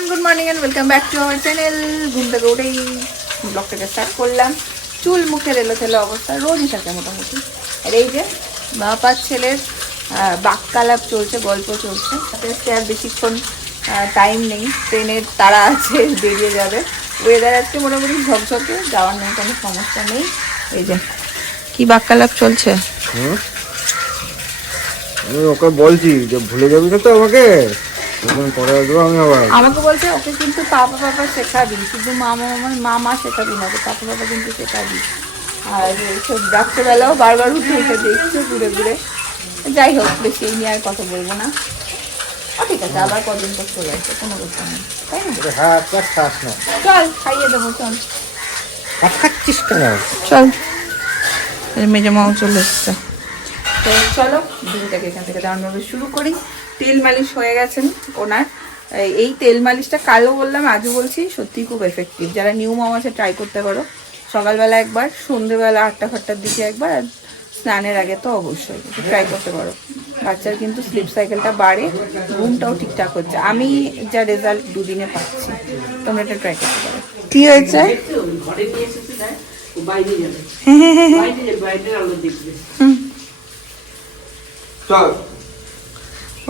Everyone, good morning and welcome back to our channel. ঘুম থেকে উঠেই ব্লগটাকে স্টার্ট করলাম। চুল মুখের এলোথেলো অবস্থা রোজই থাকে মোটামুটি। আর এই যে বাবা ছেলের বাক্যালাপ চলছে, গল্প চলছে। আর বেশিক্ষণ টাইম নেই, ট্রেনের তাড়া আছে, বেরিয়ে যাবে। ওয়েদার আজকে মোটামুটি ঝকঝকে, যাওয়ার নেই, কোনো সমস্যা নেই। এই যে কি বাক্যালাপ চলছে। আমি ওকে বলছি যে ভুলে যাবি না তো আমাকে, আমাকে বলছে ওকে কিন্তু পাপা পাপা শেখাবি, শুধু মামা শেখাবি না, পাপা পাপা কিন্তু শেখাবি। আর রাত্রেবেলাও বারবার উঠে উঠে দেখছে ঘুরে ঘুরে। যাই হোক, বেশি এই নিয়ে আর কথা বলবো না। ঠিক আছে, আবার কদিন পর চলে আসবে, কোনো কথা নেই, তাই না? চল খাইয়ে দেবো, চল। খাচ্ছিস কেন? চল, মেজে মাও চলে এসছে। তো চলো দিনটাকে এখান থেকে দারুণভাবে শুরু করি। তেল মালিশ হয়ে গেছেন ওনার। এই তেল মালিশটা কালও বললাম, আজও বলছি, সত্যিই খুব এফেক্টিভ। যারা নিউ মাম আছে ট্রাই করতে পারো। সকালবেলা একবার, সন্ধ্যেবেলা 8টা-9টার দিকে একবার, আর স্নানের আগে তো অবশ্যই ট্রাই করতে পারো। বাচ্চার কিন্তু স্লিপ সাইকেলটা বাড়ে, ঘুমটাও ঠিকঠাক হচ্ছে। আমি যা রেজাল্ট 2 দিনে পাচ্ছি, তোমরা এটা ট্রাই করতে পারো। কি হয়েছে?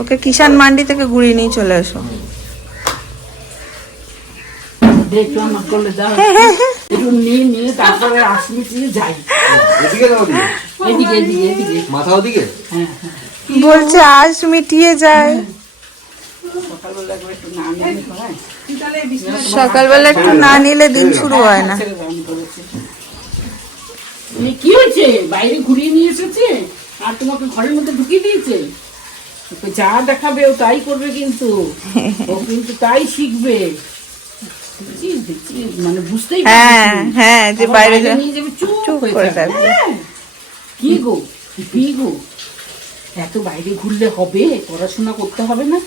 ওকে কিষান মান্ডি থেকে ঘুরিয়ে নিয়ে চলে এসো। বলছে আজ মিটিয়ে যায়। সকালবেলা একটু না নিলে দিন শুরু হয় না। কি হয়েছে? বাইরে ঘুরিয়ে নিয়ে এসেছে আর তোমাকে ঘরের মধ্যে ঢুকিয়ে দিয়েছে। যা দেখাবে ও তাই করবে, কিন্তু ও কিন্তু তাই শিখবে। মানে বুঝতেই হ্যাঁ, যে বাইরে নিয়ে যাবে, চুপ করে থাকবে। কি গো এত বাইরে ঘুরলে হবে? পড়াশোনা করতে হবে না?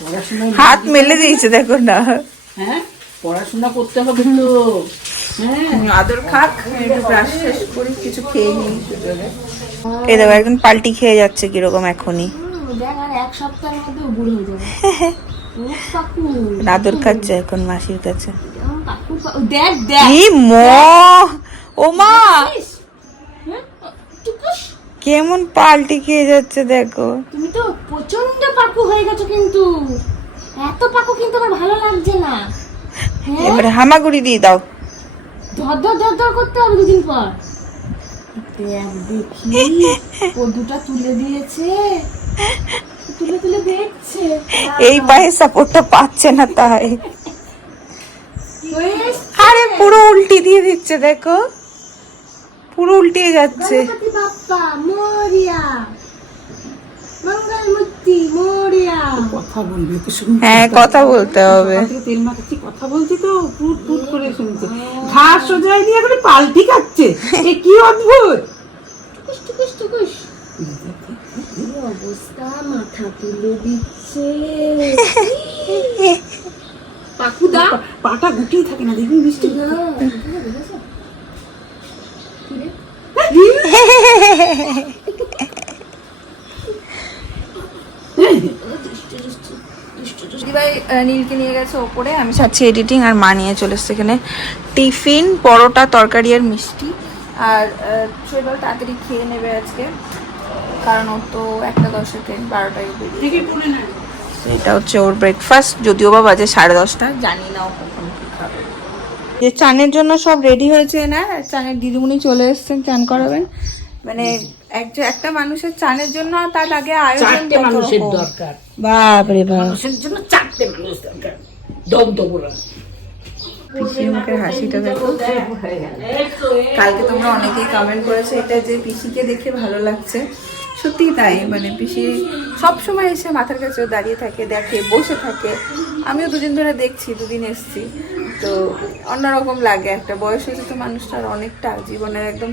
পড়াশোনা হাত মেলে দিয়েছে, দেখো না। হ্যাঁ, পড়াশোনা করতে হবে তো। আদর খাক, একটু ব্রাশ শেষ করি, কিছু খেয়ে নিই। এই দেখো একদম পাল্টি খেয়ে যাচ্ছে কিরকম এখনই। এক সপ্তাহের মধ্যে বুড়ো হয়ে যাবে। আদর খাচ্ছে এখন মাসির কাছে। ও মা, কেমন পাল্টি খেয়ে যাচ্ছে দেখো। তুমি তো প্রচন্ড পাকু হয়ে গেছো, কিন্তু এত পাকু কিন্তু আমার ভালো লাগছে না। এবারে হামাগুড়ি দিয়ে দাও। ধর ধর করতে হবে 2 দিন পর। দেখি ও দুটা তুলে দিয়েছে, তুলে দেখছে। এই পায়ে সাপোর্টটা পাচ্ছে না তাই। আরে পুরো উল্টি দিয়ে দিচ্ছে, দেখো পুরো উল্টিয়ে যাচ্ছে। Bappa Moria, মঙ্গলমূর্তি Moria. কথা বলবে তো, হ্যাঁ কথা বলতে হবে। তেল মাখাচ্ছি, কথা বলছি তো, পুট করে শুনছে। ঘাস সোজাই দিয়ে করে পাল্টি খাচ্ছে, এ কি অদ্ভুত। টুকুস অবস্থা, মাথা তুলে দিচ্ছে। পাকুদা পাটা গুটিয়ে থাকে না, দেখবি বৃষ্টি। দিদিভাই নীলকে নিয়ে গেছে ওপরে, আমি ছাড়ছি এডিটিং, আর মা নিয়ে চলে এসছে এখানে টিফিন, পরোটা, তরকারি আর মিষ্টি। আর চলো তাড়াতাড়ি খেয়ে নেবে আজকে, কারণ ওর তো 1:10 ট্রেন, 12টায় বেরিয়ে। এটা হচ্ছে ওর ব্রেকফাস্ট, যদিও বা বাজে 10:30, জানি না ও কখন কি খাবে। যে চানের জন্য সব রেডি হয়েছে না, চানের দিদিমণি চলে এসছেন, চান করাবেন। মানে একটা মানুষের চানের জন্য তার আগে আয়োজন মানুষের দরকার। বাপরে বাপ, মানুষের জন্য 4টে মানুষ দরকার, দমদমরা। পিসির মুখের হাসিটা দেখো। কালকে তোমরা অনেকেই কমেন্ট করেছো এটা যে পিসিকে দেখে ভালো লাগছে। সত্যিই তাই, মানে পিসি সবসময় এসে মাথার কাছে দাঁড়িয়ে থাকে, দেখে, বসে থাকে। আমিও 2 দিন ধরে দেখছি, 2 দিন এসছি, তো অন্যরকম লাগে। একটা বয়স হয়েছে তো মানুষটার, অনেকটা জীবনের একদম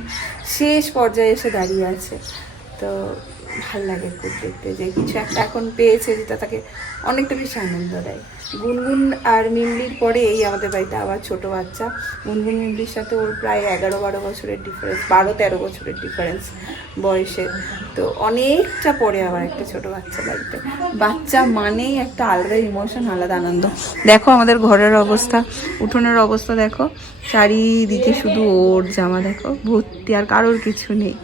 শেষ পর্যায়ে এসে দাঁড়িয়ে আছে। তো ভাল লাগে খুব দেখতে, যে কিছু একটা এখন পেয়েছে যেটা তাকে অনেকটা বেশি আনন্দ দেয়। গুনগুন আর মিমলির পরে এই আমাদের বাড়িতে আবার ছোট বাচ্চা। গুনগুন মিমলির সাথে ওর প্রায় 11-12 বছরের ডিফারেন্স, 12-13 বছরের ডিফারেন্স বয়সে। তো অনেকটা পরে আবার একটা ছোট বাচ্চা বাড়িতে। বাচ্চা মানেই একটা আলাদা ইমোশন, আলাদা আনন্দ। দেখো আমাদের ঘরের অবস্থা, উঠোনের অবস্থা দেখো, চারিদিকে শুধু ওর জামা দেখো ভর্তি, আর কারোর কিছু নেই।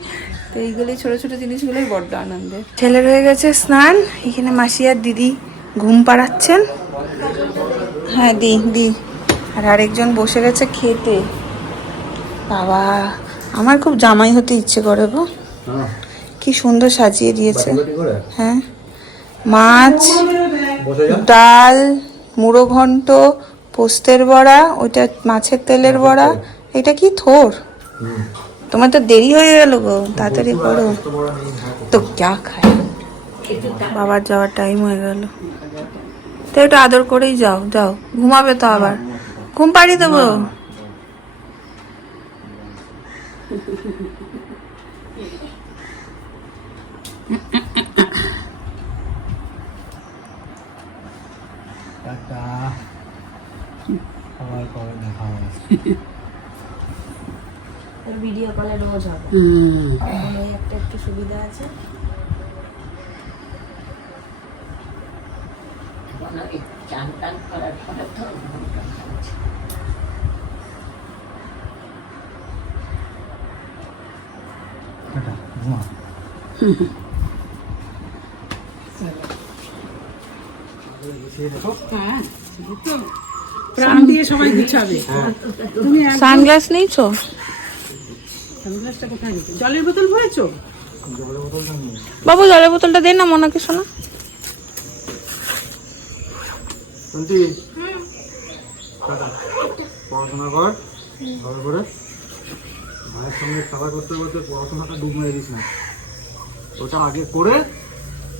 তো এইগুলি ছোট ছোট জিনিসগুলোই বড্ড আনন্দের। ছেলের হয়ে গেছে স্নান, এখানে মাসি আর দিদি ঘুম পাড়াচ্ছেন। হ্যাঁ দি আর আরেকজন বসে গেছে খেতে। বাবা আমার খুব জামাই হতে ইচ্ছে করে গো, কি সুন্দর সাজিয়ে দিয়েছে। হ্যাঁ, মাছ, ডাল, মুড়ো ঘন্ট, পোস্তের বড়া, ওইটা মাছের তেলের বড়া। এটা কি থোর? তোমার তো দেরি হয়ে গেল গো, তাড়াতাড়ি করো তো। ক্যা খায়, বাবার যাওয়ার টাইম হয়ে গেল, তো একটু আদর করেই যাও। যাও, ঘুমাবে তো আবার, ঘুম পাড়িয়ে দেবো। ভিডিও কলে রোজ হবে, ওই একটা একটু সুবিধা আছে। চান টান করার পরে তো প্রাণ দিয়ে সবাই গুছাবে। তুমি সানগ্লাস নিয়েছো? সানগ্লাসটা কোথায় নিতে? জলের বোতল ভরেছো? বাবু জলের বোতলটা দে না মনাকে, শোনা। পড়াশোনা কর ভালো করে, ভাইয়ের সঙ্গে খেলা করতে করতে পড়াশোনাটা ডুব মেরে দিস না। ওটা আগে করে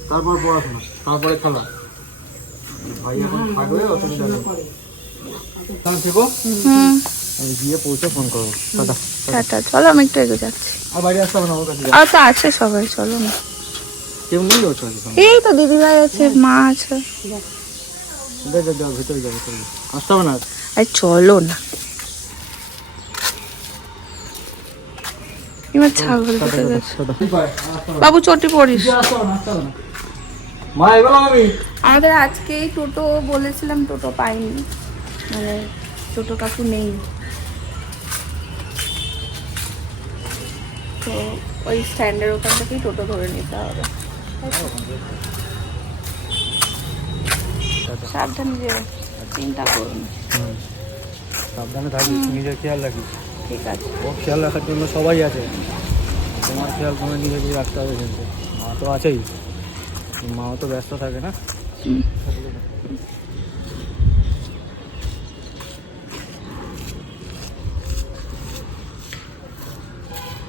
তারপর পড়াশোনা, তারপরে খেলা। ভাই এখন থাকবে, অসুবিধা নেই। থেকো, আমি গিয়ে পৌঁছে ফোন করবো। টাটা। টাটা, চলো আমি একটু এগিয়ে যাচ্ছি। আর বাড়ি আসতে হবে না, আমার কাছে আর তো আছে সবাই, চলো না। কেউ নেই ওর সঙ্গে? এই তো দিদিভাই আছে, মা আছে। যাও ভেতরে যাও, ভেতরে যাও, আসতে হবে না। আর চলো না, এবার ছাগল দিতে গেছে। বাবু চটি পড়িস। মা এগুলো আমি আমাদের আজকেই টোটো বলেছিলাম, টোটো পাইনি, মানে টোটো কাকু নেই। তো ওই স্ট্যান্ডের ওখান থেকেই টোটো ধরে নিতে হবে। সাবধানে যেও, চিন্তা করুন। সাবধানে থাকিস, নিজের খেয়াল রাখিস। ঠিক আছে, ও খেয়াল রাখার জন্য সবাই আছে, তোমার খেয়াল তোমার নিজেকেই রাখতে হবে। কিন্তু মা তো আছেই, মাও তো ব্যস্ত থাকে না।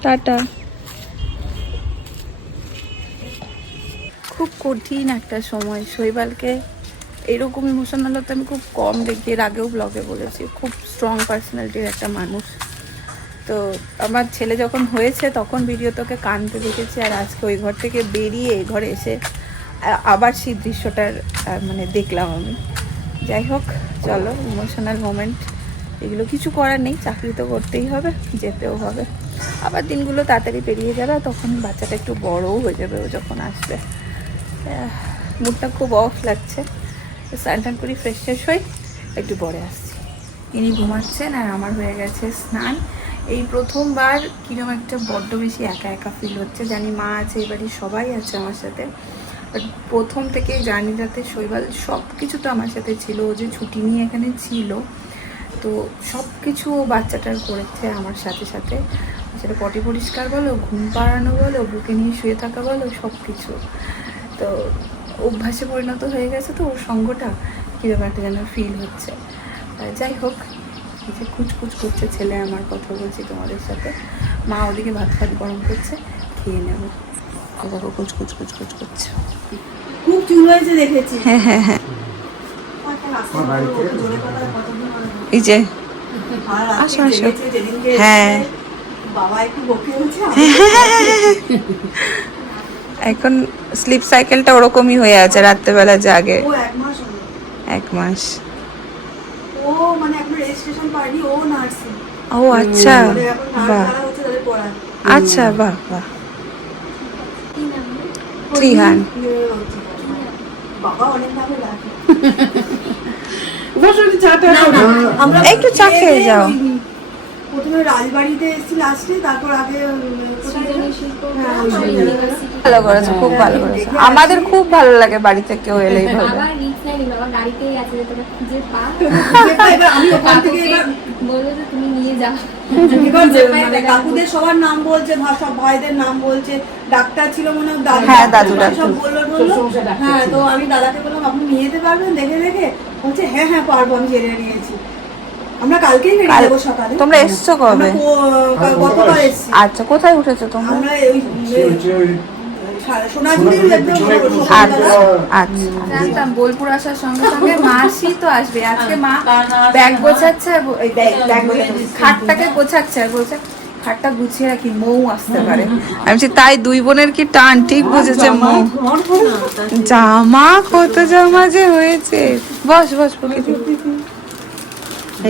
টাটা। খুব কঠিন একটা সময় শৈবালকে এরকম ইমোশনাল হতে আমি খুব কম দেখি। এর আগেও ব্লগে বলেছি, খুব স্ট্রং পার্সোনালিটির একটা মানুষ। তো আমার ছেলে যখন হয়েছে তখন ভিডিও তোকে কাঁদতে দেখেছি, আর আজকে ওই ঘর থেকে বেরিয়ে এই ঘরে এসে আবার সেই দৃশ্যটার মানে দেখলাম আমি। যাই হোক, চলো, ইমোশনাল মোমেন্ট, এগুলো কিছু করার নেই, চাকরি তো করতেই হবে, যেতেও হবে। আবার দিনগুলো তাড়াতাড়ি পেরিয়ে যাবে, তখন বাচ্চাটা একটু বড়ও হয়ে যাবে ও যখন আসবে। মুডটা খুব অফ লাগছে, স্নান টান করি, ফ্রেশ ফ্রেশ হই, একটু পরে আসছি। ইনি ঘুমাচ্ছেন আর আমার হয়ে গেছে স্নান। এই প্রথমবার কিরকম একটা বড্ড বেশি একা একা ফিল হচ্ছে। জানি মা আছে, এই বাড়ির সবাই আছে আমার সাথে, বাট প্রথম থেকেই জানি যাতে শৈবাল সব কিছু তো আমার সাথে ছিল। ও যে ছুটি নিয়ে এখানে ছিল, তো সব কিছু বাচ্চাটার করেছে আমার সাথে সাথে। সেটা পটি পরিষ্কার বলো, ঘুম পাড়ানো বলো, বুকে নিয়ে শুয়ে থাকা বলো, সব কিছু। তো অভ্যাসে পরিণত হয়ে গেছে, তো ওর সঙ্গটা কীরকম একটা যেন ফিল হচ্ছে। যাই হোক, এই যে কুচকুচ করছে ছেলে আমার, কথা বলছি তোমাদের সাথে। মা ওদিকে ভাত ফাত গরম করছে, খেয়ে নেব। দেখো কুচকুচ কুচকুচ করছে, খুব চুল হয়েছে দেখেছি। হ্যাঁ হ্যাঁ হ্যাঁ, এই যে আসো আসো। হ্যাঁ বাবা একটু বকে হচ্ছে। এখন স্লিপ সাইকেলটা ওরকমই হয়ে আছে, রাত্রেবেলা জাগে। ও 1 মাস হলো। 1 মাস। ও মানে এখন রেজিস্ট্রেশন পায়নি, ও নার্সিং। ও আচ্ছা, মানে এখন নার্স বাহ, যারা হচ্ছে তাদের পড়ায়। আচ্ছা, বাহ বাহ। কি নাম? ত্রিহান। বাবা অনেক নামে রাখে। বসো একটু চাটা আমরা একটু চা খেয়ে যাও। প্রথমে রাজবাড়িতে এসেছি লাস্টে, তারপর আগে কোথায় গেলাম? হ্যাঁ, ওই ইউনিভার্সিটি। ভালো করেছো, খুব ভালো করেছো। আমাদের খুব ভালো লাগে বাড়িতে কেউ এলেই ভালো। বাবা রিক্স নেয়নি, বাবা গাড়িতেই আছে, যে তোমরা খুঁজে পাও। এবার আমি ওখান থেকে এবার বললো যে তুমি নিয়ে যাও। এবার মানে কাকুদের সবার নাম বলছে, সব ভাইদের নাম বলছে, ডাক্তার ছিল মনে হয়, দাদু হ্যাঁ, দাদু সব ডাক্তার। বললো। শ্বশুরমশাই ডাক্তার হ্যাঁ, ছিল। তো আমি দাদাকে বললাম আপনি নিয়ে যেতে পারবেন দেখে দেখে? বলছে হ্যাঁ হ্যাঁ পারবো, আমি জেনে নিয়েছি। আমরা কালকেই বেরিয়ে যাবো সকালে। তোমরা এসছো কবে? আমরা গতকাল এসেছি। আচ্ছা, কোথায় উঠেছো তোমরা? আমরা ওই সোনাঝুরির একদম আচ্ছা আচ্ছা, জানতাম বোলপুর আসার সঙ্গে সঙ্গে মাসি তো আসবে। আজকে মা ব্যাগ গোছাচ্ছে, আর ব্যাগ খাটটাকে গোছাচ্ছে, আর বলছে খাটটা গুছিয়ে রাখি, মৌ আসতে পারে। আমি বলছি তাই, 2 বোনের কি টান, ঠিক বুঝেছে মৌ। জামা কত জামা যে হয়েছে। বস বস, প্রকৃতি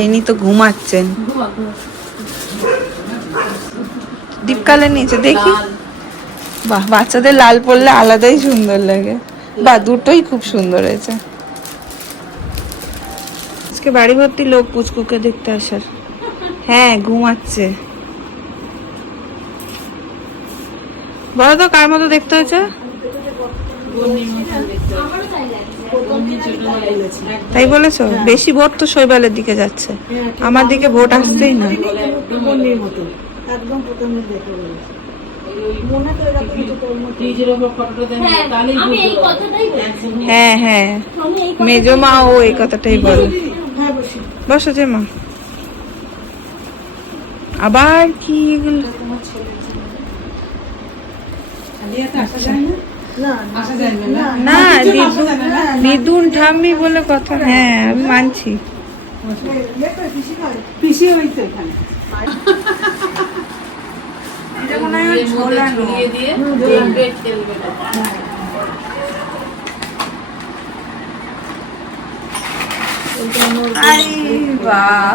ইনি তো ঘুমাচ্ছেন। দীপকালে নিচে দেখি, বাহ, বাচ্চাদের লাল পরলে আলাদাই সুন্দর লাগে। বা দুটোই খুব সুন্দর হয়েছে। আজকে বাড়ি ভর্তি লোক পুচকুকে দেখতে আসার। হ্যাঁ, ঘুমাচ্ছে। বলো তো কার মতো দেখতে হয়েছে? তাই বলেছো? বেশি ভোট তো শৈবালের দিকে যাচ্ছে, আমার দিকে ভোট আসতেই না। বন্যের মতো একদম প্রথমে দেখে বলেছে। মনে তো এরকম তো তোর মতো। ফ্রিজের ওপর ফটোটা দেন, হ্যাঁ, তাহলেই আমি এই বুঝতে পারবে। কথাটাই বলছি। হ্যাঁ হ্যাঁ, আমি এই মেজো মা ও এই কথাটাই বলে। হ্যাঁ বসি। বসো যে মা। আবার কি এগুলো? না, দিদুন ঠাম্মি বলে কথা। হ্যাঁ, আমি মানছি। পিসি হইছে এখানে। ঝুলিয়ে দিয়ে দেখবে, খেলবে না। আরে বাহ,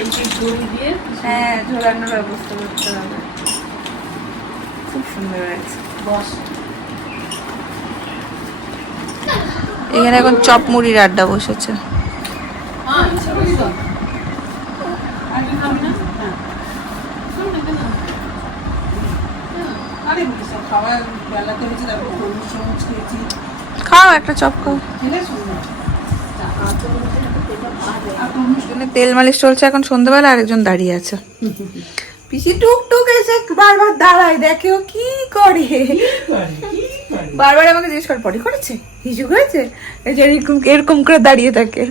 এই যে ঝুড়ি দিয়ে হ্যাঁ, ঝোলানোর ব্যবস্থা করতে হবে। খুব সুন্দর হয়েছে। বস। এখানে এখন চপ মুড়ির আড্ডা বসেছে। হ্যাঁ, সরি তো। আগে খাবি না? হ্যাঁ। শোন না কেন? আরে খাওয়া বেলাতে হয়েছে, তারপর তরমুজ টরমুজ খেয়েছি। খাও একটা চপ খাও। ঠিক আছে, শোন না। একজনের তেল মালিশ চলছে এখন সন্ধ্যাবেলা, আরেকজন দাঁড়িয়ে আছে। পিসি টুকটুক এসে বারবার দাঁড়ায়, দেখে ও কি করে। বারবার আমাকে জিজ্ঞেস করে পটি করেছে, হিসু করেছে, এই যে এরকম এরকম করে দাঁড়িয়ে থাকে।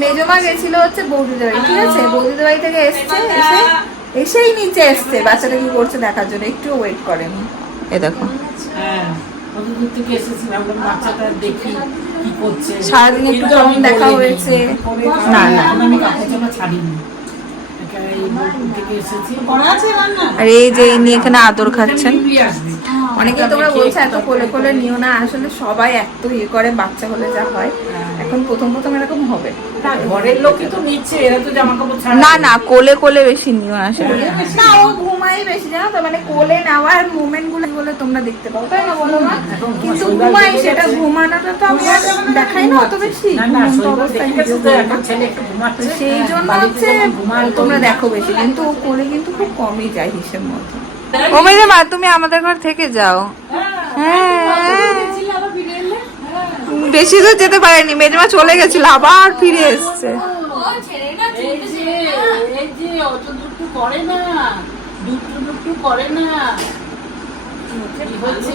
মেজমা গেছিল হচ্ছে বৌদিদের বাড়ি, ঠিক আছে? বৌদিদের বাড়ি থেকে এসছে, এসেই নিচে এসছে বাচ্চাটা কি করছে দেখার জন্য, একটু ওয়েট করেনি। এই দেখো, হ্যাঁ, কত দূর থেকে এসেছিলাম, আমরা বাচ্চাটা দেখি কি করছে। সারাদিন একটু কিন্তু কম আমি দেখা বলিনি। হয়েছে। পরে না, না। আমি কাপড় জামা ছাড়িনি। এখানে এই বোলপুর থেকে এসেছি। করা আছে রান্না? আর এই যে ইনি এখানে আদর খাচ্ছেন। নিয়ে আসবি। অনেকেই তোমরা বলছো এত কোলে কোলে নিও না, আসলে সবাই এত ইয়ে করে, বাচ্চা হলে যা হয়, এখন প্রথম প্রথম এরকম হবে। না, ঘরের লোকই তো নিচ্ছে, এরা তো জামা কাপড় ছাড়া। না না, কোলে কোলে বেশি নিও না আসলে। না, ও ঘুমাই বেশি, জানো তো, মানে কোলে নেওয়ার মোমেন্ট গুলো বলে তোমরা দেখতে পাও, তাই না বলো না? কিন্তু ঘুমাই, সেটা ঘুমানোটা তো আমি আর দেখাই না অত বেশি। না, না, ঘুমন্ত শৈবাল অবস্থায় দেখে গেছে ভিডিও তো, করি না। এখন ছেলে একটু ঘুমাচ্ছে। সেই জন্য বাড়িতে হচ্ছে যখন ঘুমায় তোমরা তখন- দেখো বেশি, কিন্তু ও কোলে কিন্তু খুব কমই যায় হিসেব মতো। ও মেজে মা, তুমি আমাদের ঘর থেকে যাও। হ্যাঁ, বেশি দূর যেতে পারেনি, মেজমা চলে গেছিল, আবার ফিরে এসছে। এই যে অত দুটু করে না, দুটু করে না। কি হচ্ছে?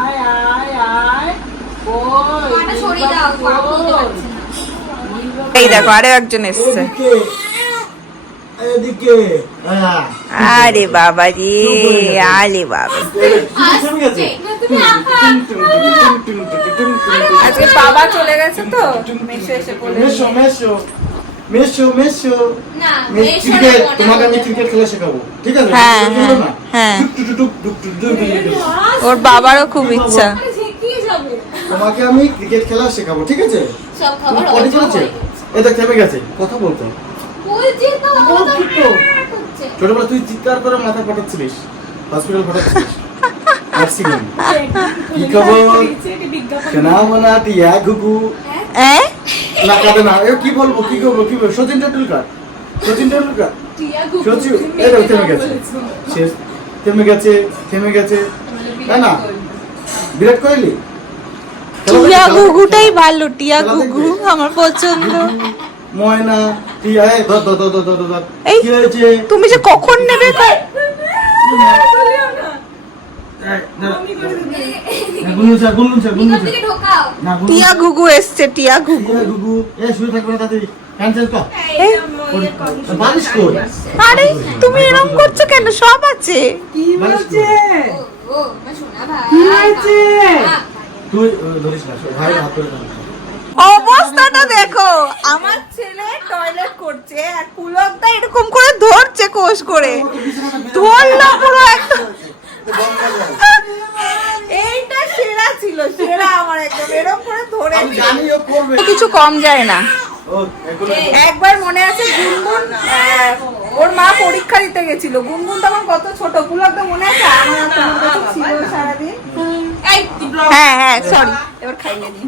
আয় আয় আয়, কই এই দেখো আরো একজন এসছে। এদিকে হ্যাঁ আরে বাবা রে, আরে বাবা, আজকে বাবা চলে গেছে তো, মেসো এসে বলে মেশো মেশো মেশো মেশো না ক্রিকেট, তোমাকে আমি ক্রিকেট খেলা শেখাবো, ঠিক আছে? হ্যাঁ, বলো না? হ্যাঁ। টুক টুক টুক টুক টুক টুক টুক টুক টুক। ওর বাবারও খুব ইচ্ছা। কি যাবে তোমাকে আমি ক্রিকেট খেলা শেখাবো, ঠিক আছে? সব তুমি খাবার পটি অল্প চলেছে, হয়ে গেছে। এটা থেমে গেছে, কথা বলতো। বলছি তো বলছি তো। হচ্ছে। ছোটবেলা তুই চিৎকার করে মাথা ফাটাচ্ছিলিস, হসপিটাল ফাটাচ্ছিলিস। অ্যাক্সিডেন্ট। কি খবর? কেনা মনা টিয়া ঘুঘু। হ্যাঁ না কাঁদে না, এ কি বলবো, কি করবো, কি বলবো? সচিন টেন্ডুলকার, সচিন টেন্ডুলকার। সচিন, এই দেখো থেমে গেছে, শেষ, থেমে গেছে, থেমে গেছে, তাই না? বিরাট কোহলি। টিয়া গুগুটাই ভালো, টিয়া গুগু আমার পছন্দ। ময়না, টিয়া, এই ধর ধর ধর ধর ধর ধর। এই, কি হয়েছে? তুমি যে কখন নেবে গুনগুন স্যার, গুনগুন স্যার, গুনগুন ভিতর স্যার। থেকে ঢোকাও। না, গুনগুন টিয়া গুগু এসছে, টিয়া গুগু। স্যার, গুগু, এ শুয়ে থাকবে না তাড়াতাড়ি। ক্যান্সেল কর। এই, বালিশ কর। আরে তুমি এরকম করছো কেন? সব আছে। কি বলছে? ও মা শোনা ভাই কি হয়েছে? তুই ধরিস না, ভাই হাত ধরে ধর। অবস্থাটা দেখো, আমার ছেলে টয়লেট করছে আর পুলকদা এরকম করে ধরছে কোষ করে, ধরলো পুরো একদম। এইটা সেরা ছিল, সেরা আমার একদম এরকম করে ধরে। আমি জানি ও করবে। কিছু কম যায় না। ও এখন একবার মনে আছে গুনগুন ওর মা পরীক্ষা দিতে গেছিল, গুনগুন তখন কত ছোট, পুলকদা মনে আছে? আমার তোমার কাছে ছিল সারাদিন। হ্যাঁ হ্যাঁ সরি, এবার খাইয়ে দিই।